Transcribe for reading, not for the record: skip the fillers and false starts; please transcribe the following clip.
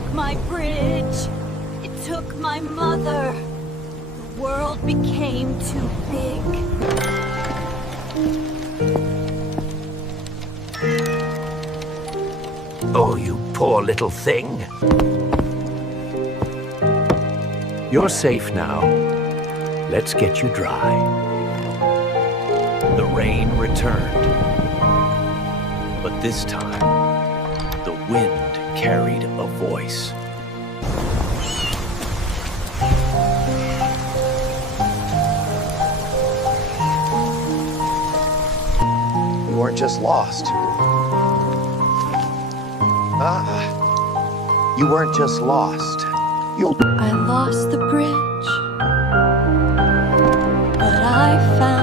took my bridge. It took my mother. The world became too big. Oh, you poor little thing. You're safe now. Let's get you dry. The rain returned. But this time, the wind carried a voice. You weren't just lost. You weren't just lost. I lost the bridge, but I found